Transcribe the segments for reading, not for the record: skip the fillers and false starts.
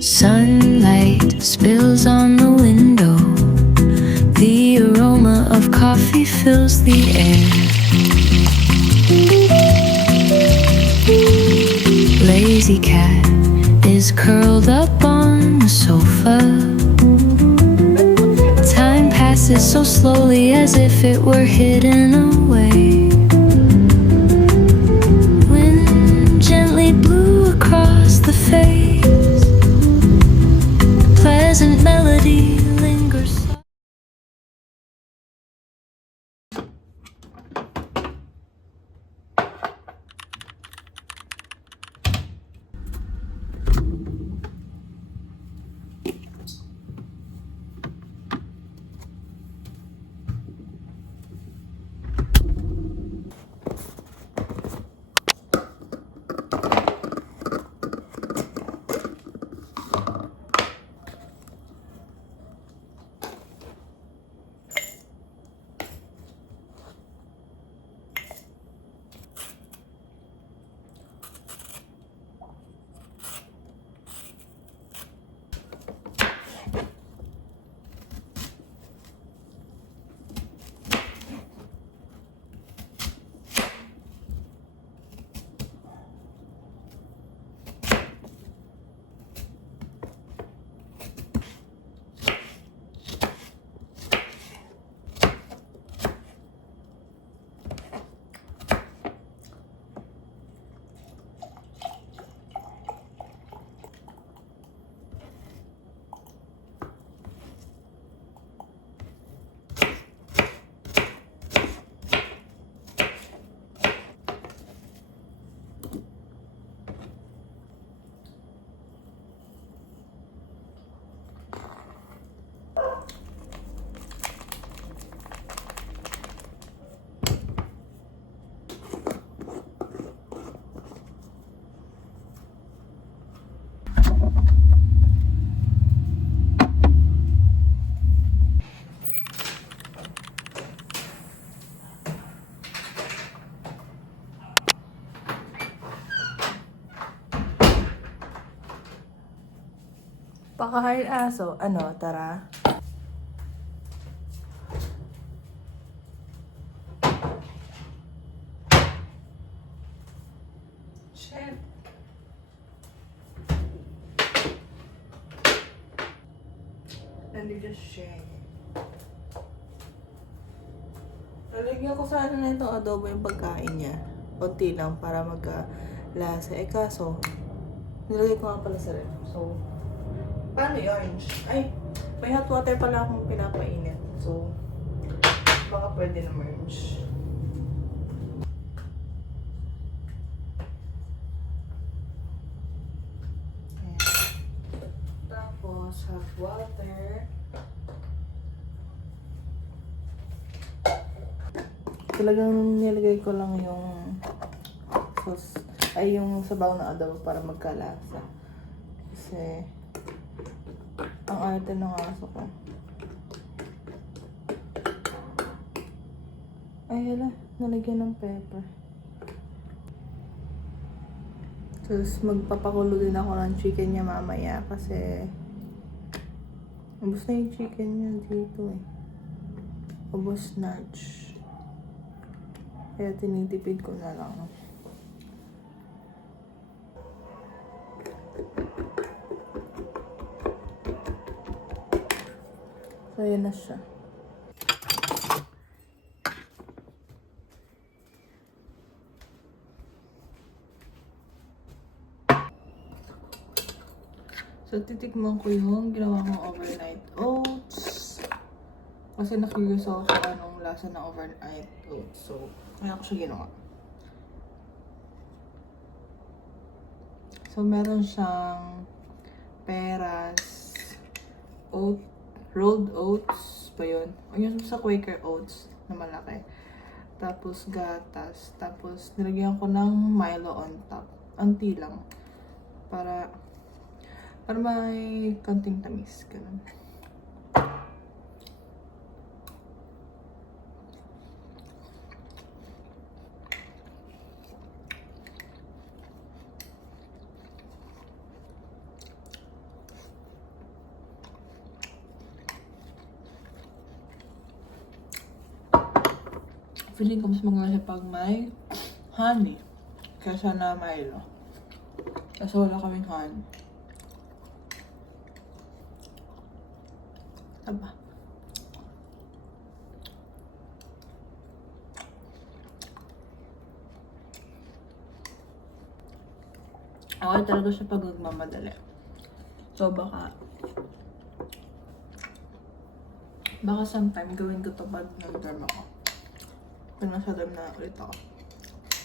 Sunlight spills on the window. The aroma of coffee fills the air. Lazy cat is curled up on the sofa. Time passes so slowly as if it were hidden away. Wind gently blew across the face. Pleasant melody lingers. Pakahal aso. Ano, tara. Shit. Let me just share. Lalagyan ko sana na itong adobo yung pagkain niya. Kunti lang para magka-lasa. Eh kaso, nilagay ko nga pala sa ref. So, paano i-orange? Ay, may hot water pala akong pinapainit. So, baka pwede na merge. Ayan. Tapos, hot water. Talagang nilagay ko lang yung sauce, ay yung sabaw na adobo para magkalasa. Kasi, ang arte ng aso ko. Ay, hala. Nalagyan ng pepper. Tapos, magpapakulo din ako ng chicken niya mamaya kasi ubos na yung chicken niya dito eh. Ubos snatch. Kaya tinitipid ko na lang. So, yun na siya. So, titikman ko yung ginawa kong overnight oats. Kasi na-curious ako kung anong lasa ng overnight oats. So, kaya ko siya ginawa. So, meron siyang peras, rolled oats pa yun. O yung sa Quaker oats na malaki. Tapos gatas. Tapos nilagyan ko ng Milo on top. Anti lang. Para may konting tamis. Ganun. feeling ko mas maganda siya pag may honey kaysa na Milo. Kasi wala kaming honey. Aba. Okay talaga siya pag nagmamadali. So baka sometime gawin ko to pag nag-dorm ako. Pag nasa dorm na ulit ako.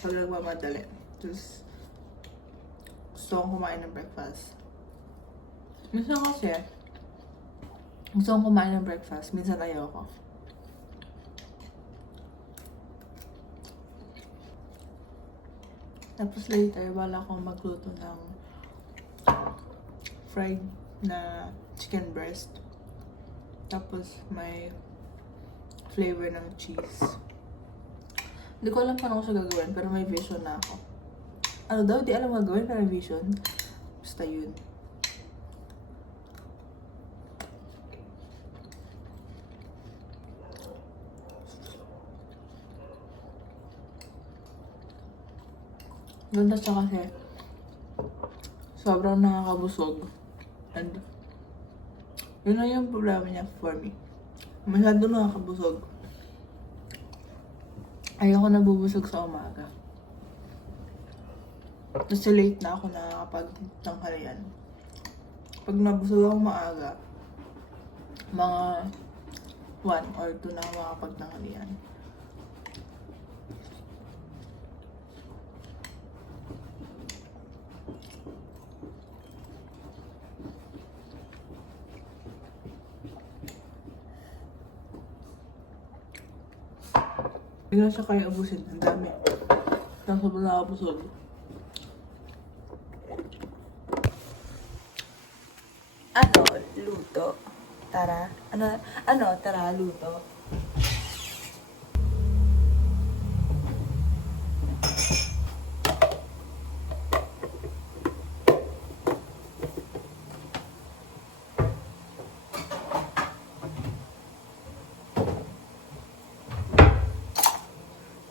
Pag nagmamadali. Tapos gusto kong kumain ng breakfast. Minsan kasi gusto kong kumain ng breakfast. Minsan ayoko. Tapos later, wala akong magluto ng fried na chicken breast. Tapos may flavor ng cheese. Hindi ko alam paano ko siya gagawin, pero may vision na ako. Ano daw? Di alam gagawin, pero may vision. Basta yun. Ganda siya kasi sobrang nakakabusog. And yun na yung problema niya for me. Masyado nakakabusog. Ayoko nabubusog sa umaga. Kasi late na ako nakakapag-tanghalian. Pag nabusog ako maaga, mga 1 or 2 na ako makakapag-tanghalian. Hindi na siya kaya ubusin. Ang dami. Tapos sobrang nakabusog. Ano? Luto. Tara. Ano? Tara, luto.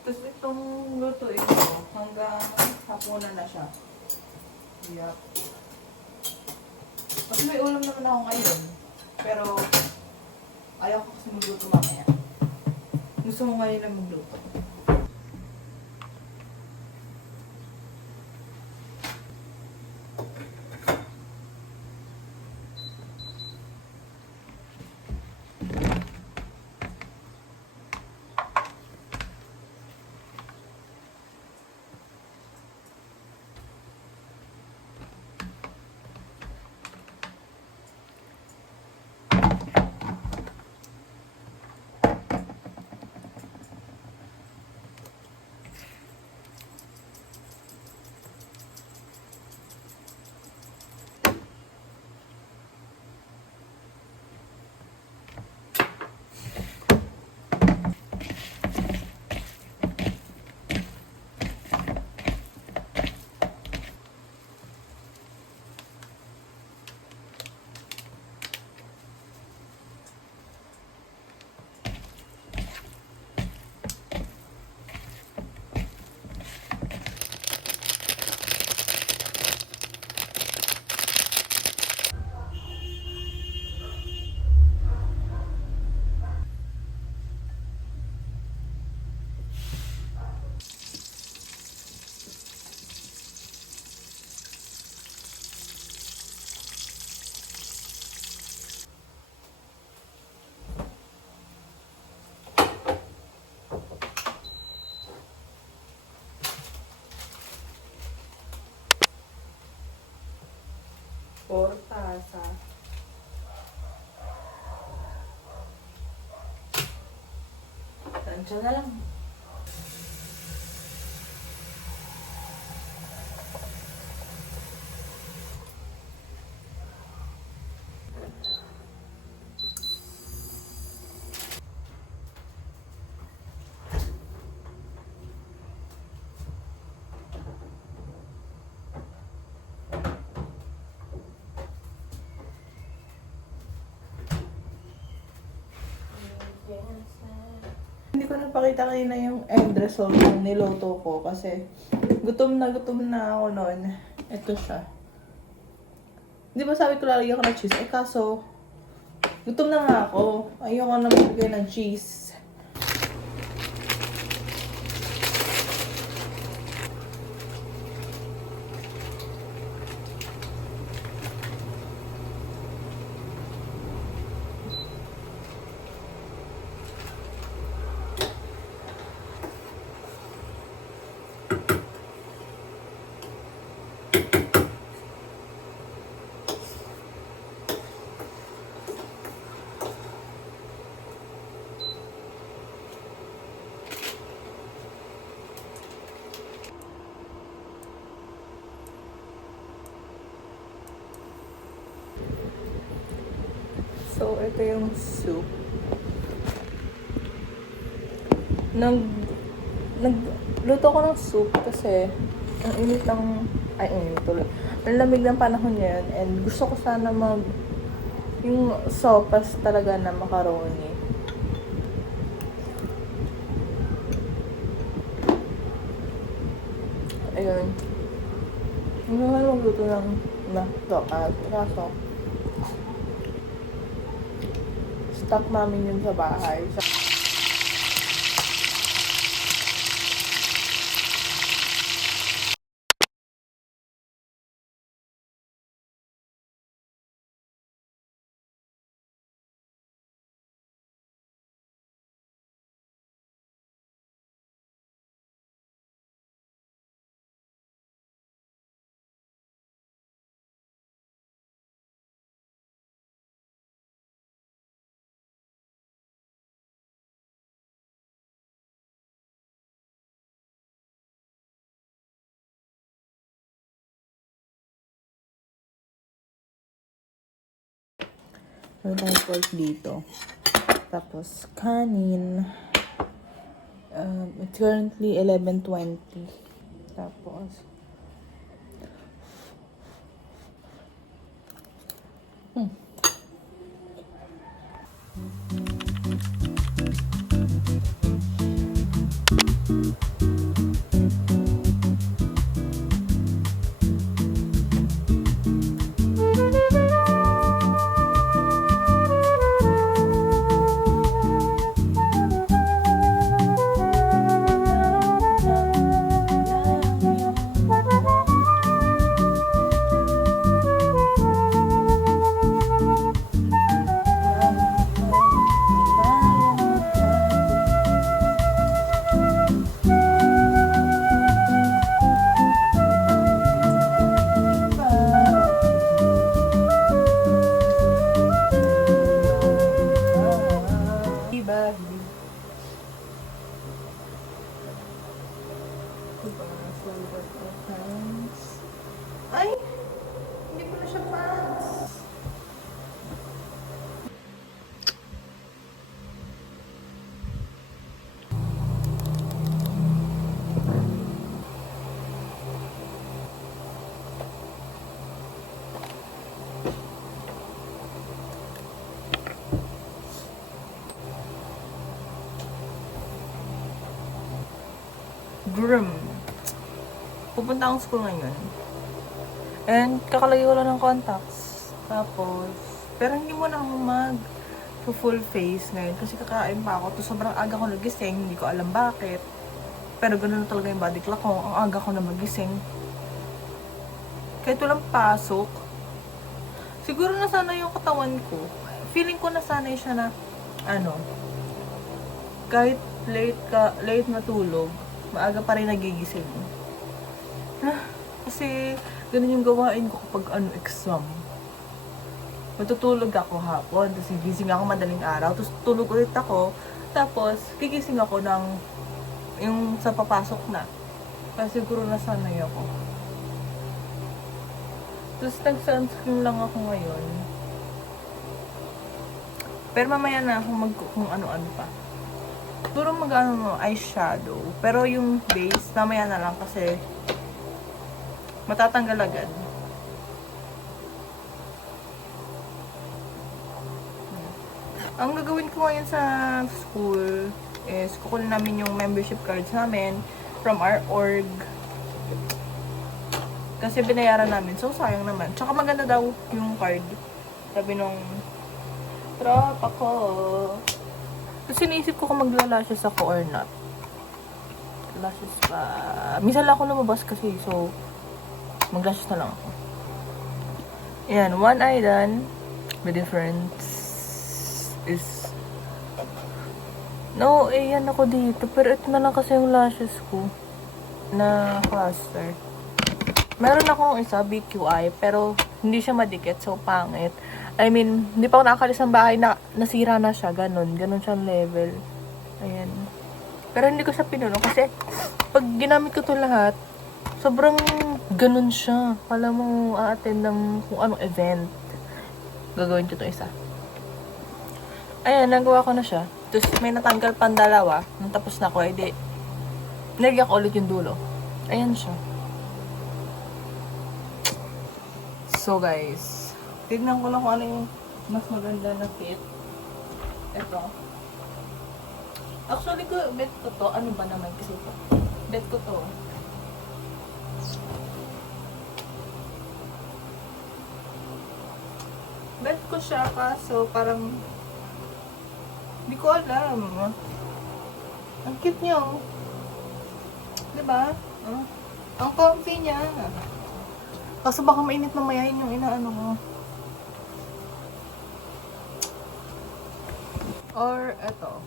Tapos itong lutuin ko, hanggang hapunan na siya. Yup. Kasi may ulam naman ako ngayon. Pero, ayaw ko kasi magluto mamaya. Gusto mo ngayon na magluto. Portasa. Tansya na lang. Hindi ko ko napakita kanina yung end result ng niloto ko kasi gutom na ako noon. Ito siya. Di ba sabi ko lalagyan ko ng cheese? Eh kaso, gutom na nga ako. Ayoko na magbigay ng cheese. So, ito yung soup. Nagluto ko ng soup kasi ang init ng, ay init tuloy. Ang lamig ng panahon ngayon and gusto ko sana yung sopas talaga na macaroni. Ayun. Hindi naman magluto ng sopas. Kaso, stock namin yun sa bahay. Meron tayong pork dito. Tapos, kanin. It's currently 11:20. Tapos, ay! Hindi ko na siya pants. Grum. Pupunta akong school ngayon. And kakalayo lang ng contacts. Tapos, pero hindi mo na ako full face ngayon kasi kakain pa ako. To sobrang aga ko nagising, hindi ko alam bakit. Pero ganoon na talaga yung body clock ko. Ang aga ko na magising. Kahit walang pasok. Siguro na sana yung katawan ko. Feeling ko na sana siya na, kahit late matulog, maaga pa rin nagigising. Kasi, ganun yung gawain ko kapag exam. Matutulog ako hapon, tapos gigising ako madaling araw, tapos tulog ulit ako, tapos gigising ako yung sa papasok na. Kasi siguro nasanay ako. Tapos nag-sunscreen lang ako ngayon. Pero mamaya na ako kung ano-ano pa. Siguro eyeshadow. Pero yung base, mamaya na lang kasi matatanggal agad. Ang gagawin ko ngayon sa school, is kukunin namin yung membership cards namin from our org. Kasi binayaran namin. So, sayang naman. Tsaka maganda daw yung card. Sabi nung tropa ko. Kasi naisip ko kung magla-lashes ako or not. Lashes pa. Minsan lang ako lumabas kasi. So, mag-lashes na lang ako. Ayan. One eye done. The difference is no, yan ako dito. Pero ito na lang kasi yung lashes ko na cluster. Meron akong isa, BQI, pero hindi siya madikit, so pangit. I mean, hindi pa ako nakakalis ng bahay na nasira na siya, ganun siyang level. Ayan. Pero hindi ko siya pinuno kasi pag ginamit ko to lahat, sobrang ganun siya. Kala mo a-attend ng kung anong event. Gagawin ko to isa. Ayan, nagawa ko na siya. Tapos may natanggal pang dalawa. Nung tapos na ko, edi nilagyan ko ulit yung dulo. Ayan siya. So guys, tignan ko lang kung ano yung mas maganda na fit. Ito. Actually, bet ko to. Ano ba naman kasi ito? Bet ko to. Bet ko siya kaso parang hindi ko alam. Ang cute niya, oh. Diba? Ang comfy niya. Kaso baka mainit mamaya yun yung inaano ko. Or, eto.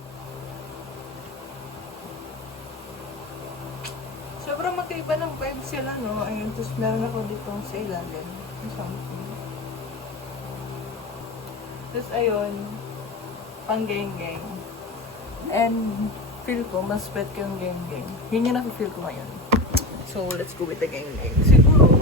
Sobrang magkaiba ng vibes sila, no? Ayun, tapos meron ako dito sa ilalim. Something. Tapos, ayun. Pang geng-geng. And, feel ko, mas bet ko yung geng-geng. Yun yung nafe-feel ko ngayon. So, let's go with the geng-geng. Siguro,